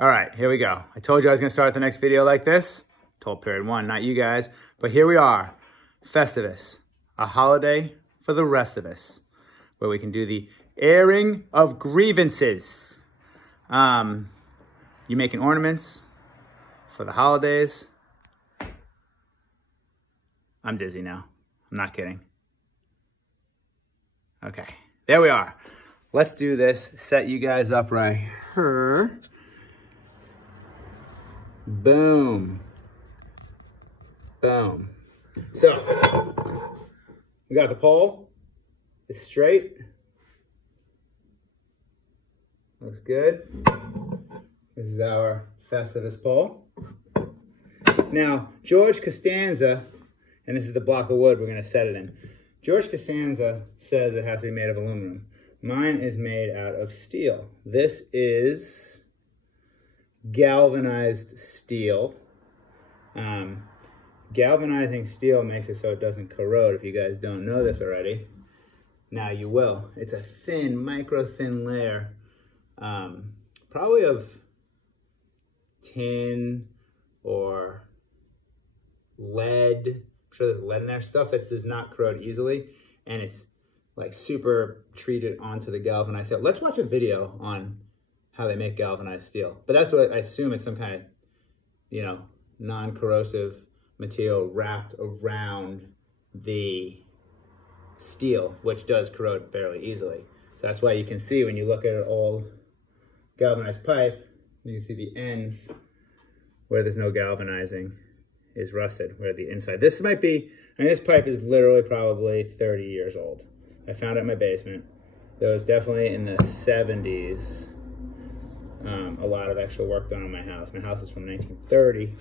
All right, here we go. I told you I was gonna start the next video like this. Told period one, not you guys, but here we are. Festivus, a holiday for the rest of us, where we can do the airing of grievances. You making ornaments for the holidays. I'm dizzy now. I'm not kidding. Okay, there we are. Let's do this. Set you guys up right here. Boom. Boom. So, we got the pole. It's straight. Looks good. This is our Festivus pole. Now, George Costanza, and this is the block of wood we're going to set it in. George Costanza says it has to be made of aluminum. Mine is made out of steel. This is galvanized steel. Galvanizing steel makes it so it doesn't corrode. If you guys don't know this already, now you will. It's a thin, micro-thin layer, probably of tin or lead. I'm sure there's lead in there. Stuff that does not corrode easily, and it's like super treated onto the galvanized steel. Let's watch a video on how they make galvanized steel. But that's what I assume it's some kind of, you know, non-corrosive material wrapped around the steel, which does corrode fairly easily. So that's why you can see when you look at an old galvanized pipe, you can see the ends where there's no galvanizing is rusted, where the inside. This might be, I mean, this pipe is literally probably 30 years old. I found it in my basement. There was definitely in the 70s, a lot of extra work done on my house. My house is from 1930,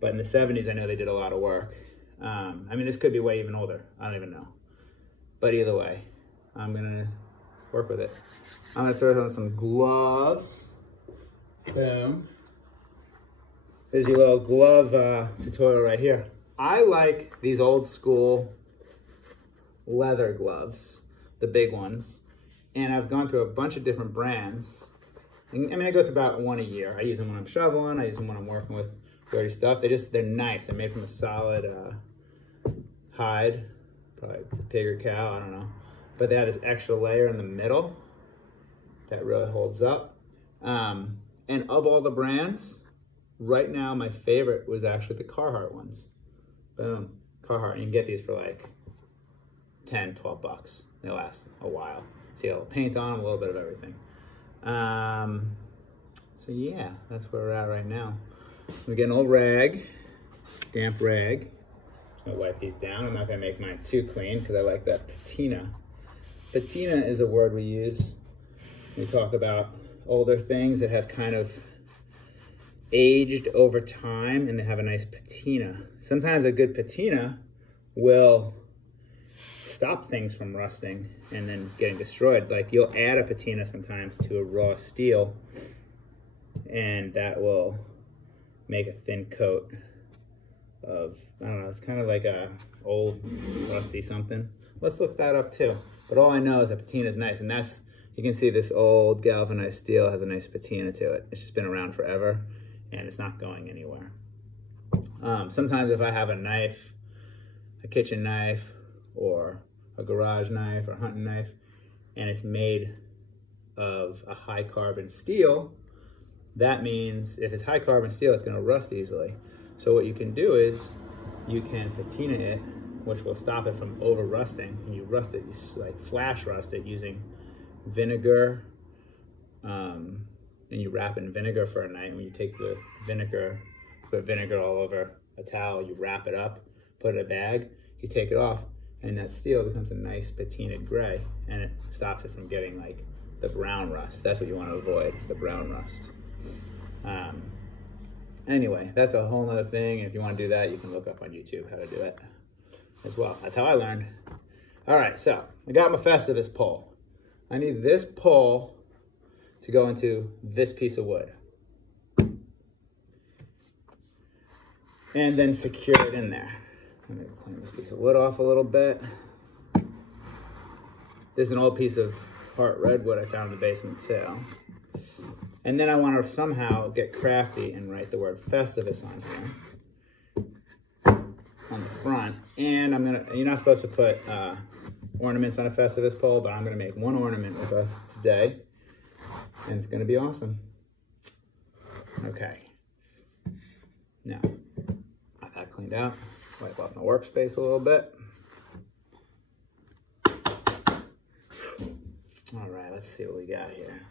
but in the 70s, I know they did a lot of work. I mean, this could be way even older. I don't even know. But either way, I'm gonna work with it. I'm gonna throw on some gloves. Boom. There's your little glove tutorial right here. I like these old school leather gloves, the big ones. And I've gone through a bunch of different brands. I mean, I go through about one a year. I use them when I'm shoveling. I use them when I'm working with dirty stuff. They're nice. They're made from a solid hide, probably pig or cow, I don't know. But they have this extra layer in the middle that really holds up. And of all the brands, right now my favorite was actually the Carhartt ones. Boom, Carhartt. You can get these for like 10, 12 bucks. They last a while. See a little paint on them, a little bit of everything. So yeah, that's where we're at right now. We get an old rag, damp rag. Just gonna wipe these down. I'm not gonna make mine too clean because I like that patina. Patina is a word we use when we talk about older things that have kind of aged over time and they have a nice patina. Sometimes a good patina will stop things from rusting and then getting destroyed. Like you'll add a patina sometimes to a raw steel and that will make a thin coat of, I don't know, it's kind of like a old rusty something. Let's look that up too. But all I know is that patina is nice, and that's, you can see this old galvanized steel has a nice patina to it. It's just been around forever and it's not going anywhere. Sometimes if I have a knife, a kitchen knife, or a garage knife or a hunting knife, and it's made of a high carbon steel, that means if it's high carbon steel, it's gonna rust easily. So what you can do is you can patina it, which will stop it from over rusting. And you rust it, you like flash rust it using vinegar, and you wrap in vinegar for a night. When you take the vinegar, put vinegar all over a towel, you wrap it up, put it in a bag, you take it off, and that steel becomes a nice patinaed gray, and it stops it from getting like the brown rust. That's what you want to avoid, is the brown rust. Anyway, that's a whole nother thing. And if you want to do that, you can look up on YouTube how to do it as well. That's how I learned. All right, so I got my Festivus pole. I need this pole to go into this piece of wood and then secure it in there. I'm gonna clean this piece of wood off a little bit. This is an old piece of heart redwood I found in the basement too. And then I want to somehow get crafty and write the word Festivus on here, on the front. And I'm gonna, you're not supposed to put ornaments on a Festivus pole, but I'm gonna make one ornament with us today, and it's gonna be awesome. Okay. Now, got that cleaned out. Wipe off my workspace a little bit. All right, let's see what we got here.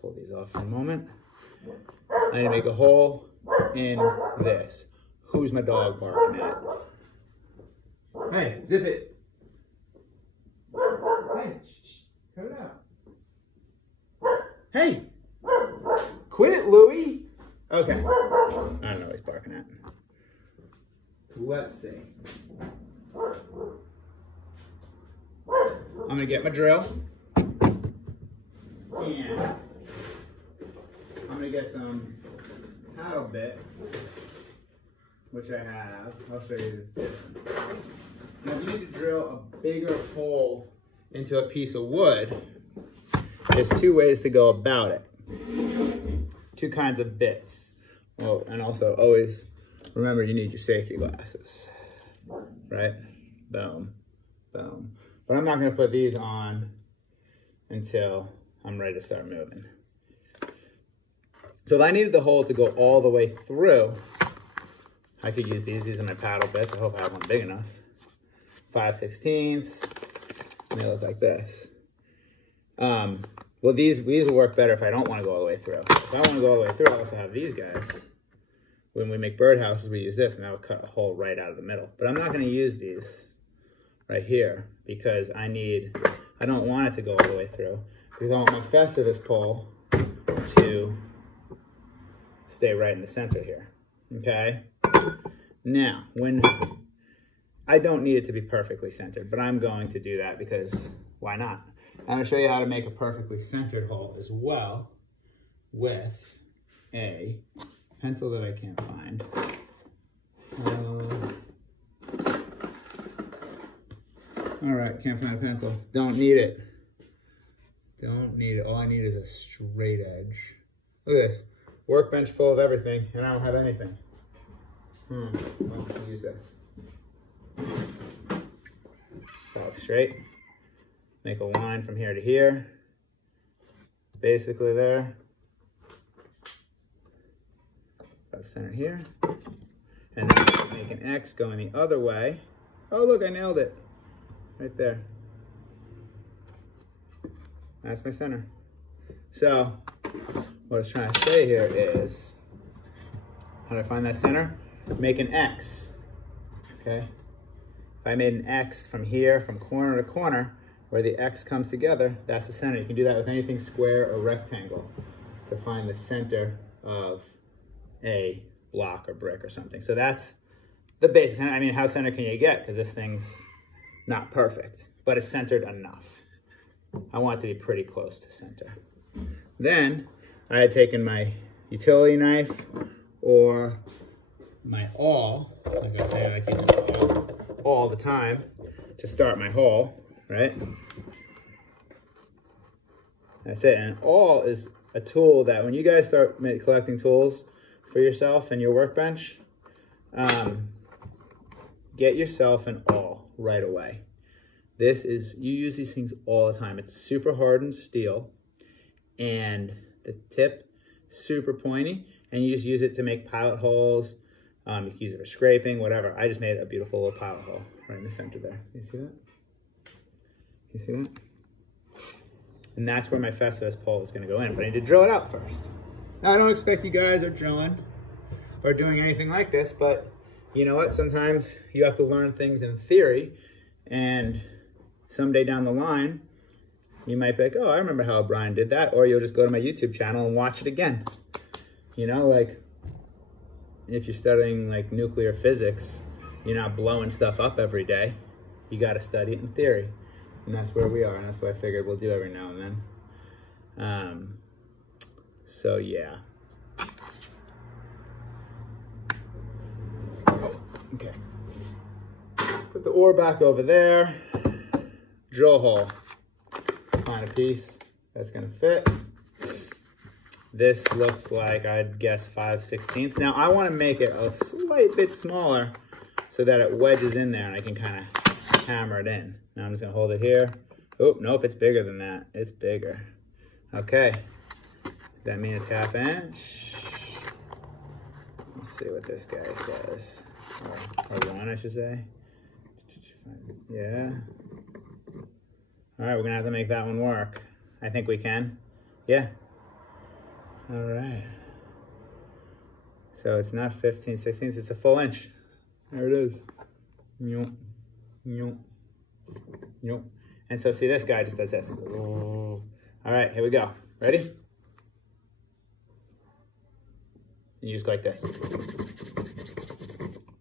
Pull these off for a moment. I need to make a hole in this. Who's my dog barking at? Hey, zip it. Hey, shh, cut it out. Hey, quit it, Louie. Okay, I don't know what he's barking at. Let's see. I'm gonna get my drill, and I'm gonna get some paddle bits, which I have. I'll show you the difference. Now, if you need to drill a bigger hole into a piece of wood, there's two ways to go about it. Two kinds of bits. Oh, and also always remember you need your safety glasses, right? Boom, boom. But I'm not gonna put these on until I'm ready to start moving. So if I needed the hole to go all the way through, I could use these. These are my paddle bits. I hope I have one big enough. 5/16, and they look like this. Well, these will work better if I don't want to go all the way through. If I want to go all the way through, I also have these guys. When we make birdhouses, we use this, and that will cut a hole right out of the middle. But I'm not going to use these right here because I don't want it to go all the way through, because I want my Festivus pole to stay right in the center here, okay? Now, I don't need it to be perfectly centered, but I'm going to do that because why not? I'm going to show you how to make a perfectly centered hole as well with a pencil that I can't find. All right, can't find a pencil. Don't need it. Don't need it. All I need is a straight edge. Look at this. Workbench full of everything, and I don't have anything. Well, I'll use this. Follow straight. Make a line from here to here. Basically there. About center here. And then make an X going the other way. Oh, look, I nailed it. Right there. That's my center. So, what I was trying to say here is, how do I find that center? Make an X, okay? If I made an X from here, from corner to corner, where the X comes together, that's the center. You can do that with anything square or rectangle to find the center of a block or brick or something. So that's the basic center. I mean, how center can you get? Because this thing's not perfect, but it's centered enough. I want it to be pretty close to center. Then I had taken my utility knife or my awl, like I say, I like using the awl all the time to start my hole, right? That's it. And an awl is a tool that when you guys start collecting tools for yourself and your workbench, get yourself an awl right away. You use these things all the time. It's super hardened steel, and the tip super pointy, and you just use it to make pilot holes. You can use it for scraping, whatever. I just made a beautiful little pilot hole right in the center there. You see that? You see that? And that's where my Festivus pole is going to go in, but I need to drill it out first. Now, I don't expect you guys are drilling or doing anything like this, but you know what? Sometimes you have to learn things in theory, and someday down the line, you might be like, oh, I remember how Brian did that, or you'll just go to my YouTube channel and watch it again. You know, like, if you're studying like nuclear physics, you're not blowing stuff up every day. You got to study it in theory. And that's where we are, and that's what I figured we'll do every now and then. So yeah. Okay. Put the ore back over there. Drill hole. find a piece that's gonna fit. This looks like, I'd guess 5/16. Now I wanna make it a slight bit smaller so that it wedges in there and I can kind of hammer it in. Now I'm just gonna hold it here. Oh, nope, it's bigger than that. It's bigger. Okay, does that mean it's 1/2 inch? Let's see what this guy says. Or 1, I should say. Yeah. All right, we're gonna have to make that one work. I think we can. Yeah. All right. So it's not 15/16, it's a full inch. There it is. And so see, this guy just does this. All right, here we go. Ready? You just go like this.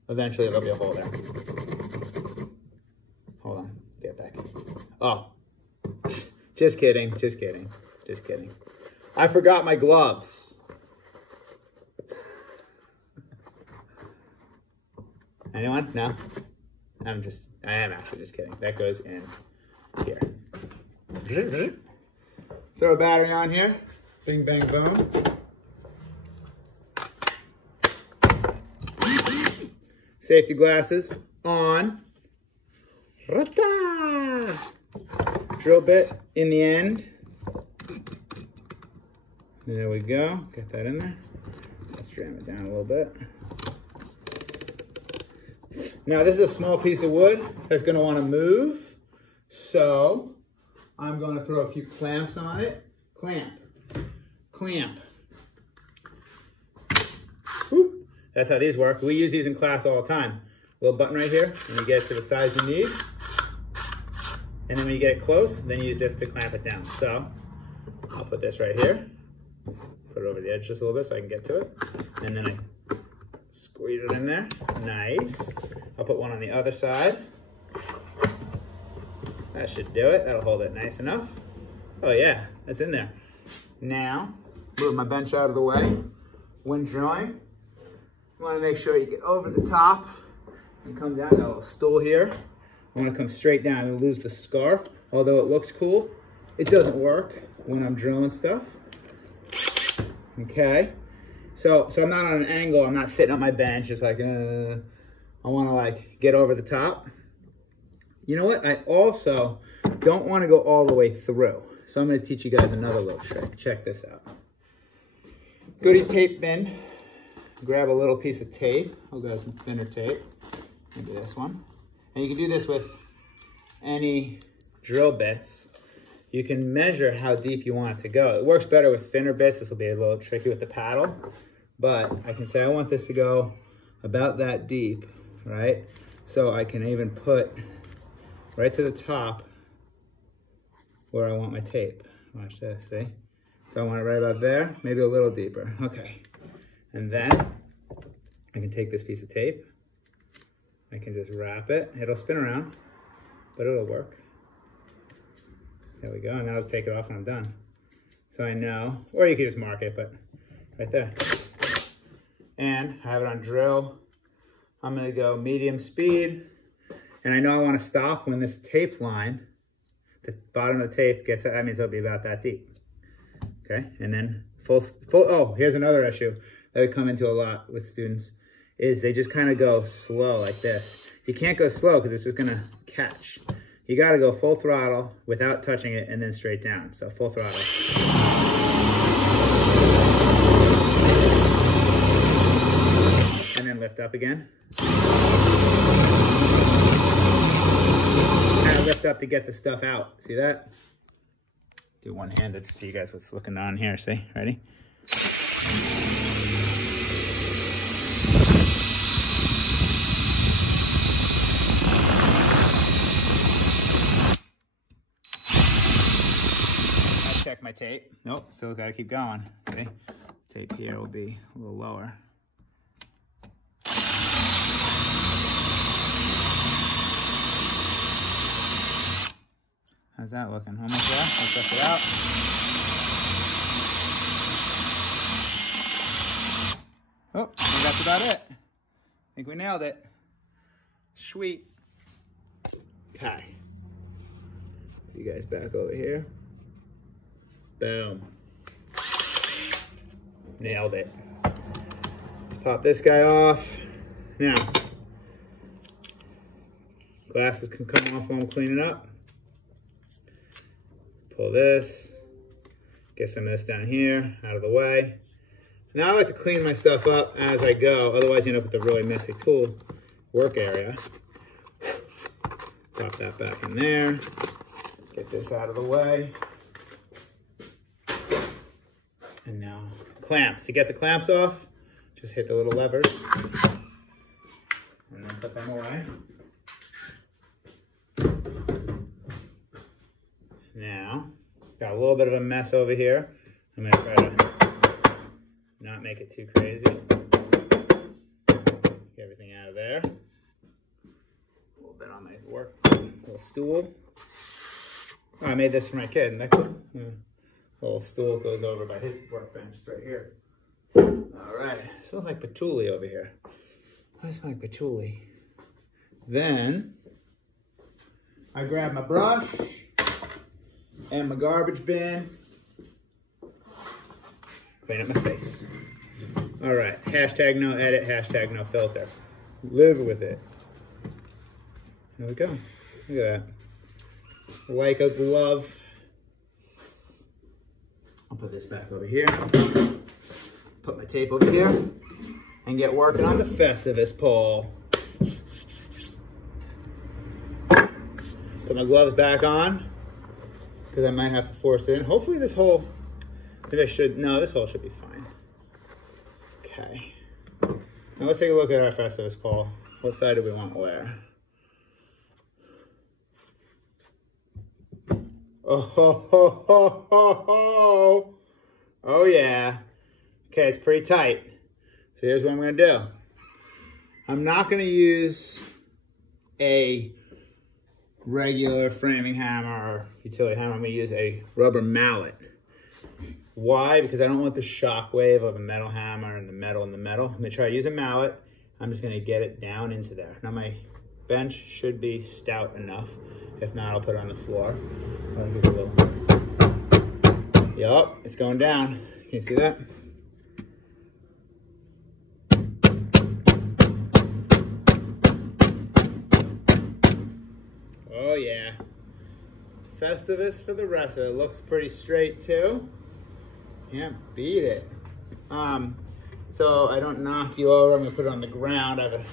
Eventually there'll be a hole there. Hold on, get back. Oh, just kidding, just kidding, just kidding. I forgot my gloves. Anyone? No? I am actually just kidding. That goes in here. Throw a battery on here. Bing, bang, boom. Safety glasses on. Drill bit in the end. There we go. Get that in there. Let's jam it down a little bit. Now this is a small piece of wood that's going to want to move. So I'm going to throw a few clamps on it. Clamp. Clamp. Whoop. That's how these work. We use these in class all the time. Little button right here, and you get it to the size you need. And then when you get it close, then you use this to clamp it down. So I'll put this right here. Put it over the edge just a little bit so I can get to it. And then I squeeze it in there. Nice. I'll put one on the other side. That should do it. That'll hold it nice enough. Oh yeah, that's in there. Now, move my bench out of the way. When drilling, you want to make sure you get over the top and come down. Got a little stool here. I want to come straight down and lose the scarf. Although it looks cool, it doesn't work when I'm drilling stuff. Okay, so I'm not on an angle. I'm not sitting on my bench. Just like, I want to like get over the top. You know what? I also don't want to go all the way through. So I'm going to teach you guys another little trick. Check this out. Go to your tape bin. Grab a little piece of tape. I'll grab some thinner tape. Maybe this one. And you can do this with any drill bits. You can measure how deep you want it to go. It works better with thinner bits. This will be a little tricky with the paddle. But I can say I want this to go about that deep, right? So I can even put right to the top where I want my tape. Watch this, see? So I want it right about there, maybe a little deeper. Okay. And then I can take this piece of tape. I can just wrap it. It'll spin around, but it'll work. There we go, and then I'll take it off when I'm done. So I know, or you can just mark it, but right there. And have it on drill. I'm gonna go medium speed. And I know I wanna stop when this tape line, the bottom of the tape gets, that means it'll be about that deep. Okay, and then full, oh, here's another issue that we come into a lot with students, is they just kind of go slow like this. You can't go slow because it's just gonna catch. You gotta go full throttle without touching it and then straight down. So full throttle. And then lift up again. Kind of lift up to get the stuff out. See that? Do one-handed to see you guys what's looking on here. See, ready? Check my tape. Nope, still gotta keep going. Okay, tape here will be a little lower. How's that looking? Almost there? Let's test it out. Oh, I think that's about it. I think we nailed it. Sweet. Okay. You guys back over here. Boom. Nailed it. Pop this guy off. Now, glasses can come off while I'm cleaning up. Pull this. Get some of this down here, out of the way. Now I like to clean my stuff up as I go, otherwise you end up with a really messy tool work area. Pop that back in there. Get this out of the way. And now, clamps. To get the clamps off, just hit the little levers. And then put them away. Now, got a little bit of a mess over here. I'm gonna try to not make it too crazy. Get everything out of there. A little bit on my work, little stool. Oh, I made this for my kid, isn't that cool? Yeah. Little stool goes over by his workbench, it's right here. All right, smells like patchouli over here. I smell like patchouli. Then, I grab my brush and my garbage bin. Clean up my space. All right, hashtag no edit, hashtag no filter. Live with it. There we go. Look at that. Like a glove. I'll put this back over here. Put my tape over here. And get working on the Festivus pole. Put my gloves back on. Because I might have to force it in. Hopefully this hole, maybe I should, no, this hole should be fine. Okay. Now let's take a look at our Festivus pole. What side do we want where? Oh, ho, ho, ho, ho, ho. Oh yeah. Okay, it's pretty tight. So here's what I'm gonna do. I'm not gonna use a regular framing hammer or utility hammer. I'm gonna use a rubber mallet. Why? Because I don't want the shock wave of a metal hammer and the metal and the metal. I'm gonna try to use a mallet. I'm just gonna get it down into there. Now my bench should be stout enough. If not, I'll put it on the floor. I'll give it a little. Yup, it's going down. Can you see that? Oh yeah. Festivus for the rest of it. Looks pretty straight too. Can't beat it. So I don't knock you over. I'm gonna put it on the ground. I have a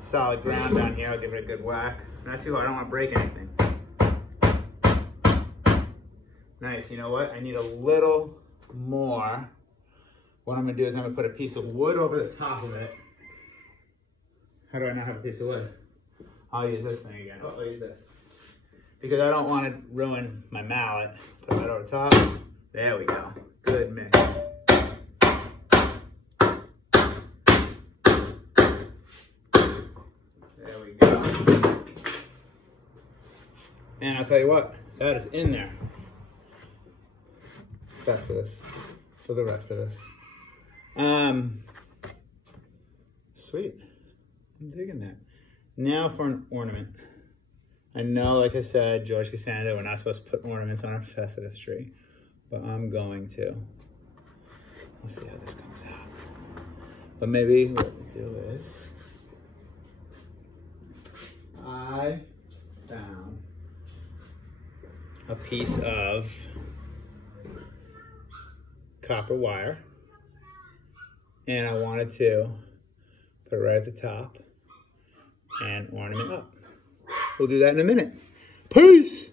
solid ground down here. I'll give it a good whack. Not too hard. I don't want to break anything. Nice. You know what? I need a little more. What I'm gonna do is I'm gonna put a piece of wood over the top of it. How do I not have a piece of wood? I'll use this thing again. Oh, I'll use this. Because I don't want to ruin my mallet. Put that over the top. There we go. Good mix. There we go. And I'll tell you what, that is in there. Festivus for the rest of us. Sweet. I'm digging that. Now for an ornament. I know, like I said, George Costanza, we're not supposed to put ornaments on our Festivus tree, but I'm going to. Let's see how this comes out. But maybe what we'll do is, I found a piece of copper wire, and I wanted to put it right at the top and ornament up. We'll do that in a minute. Peace!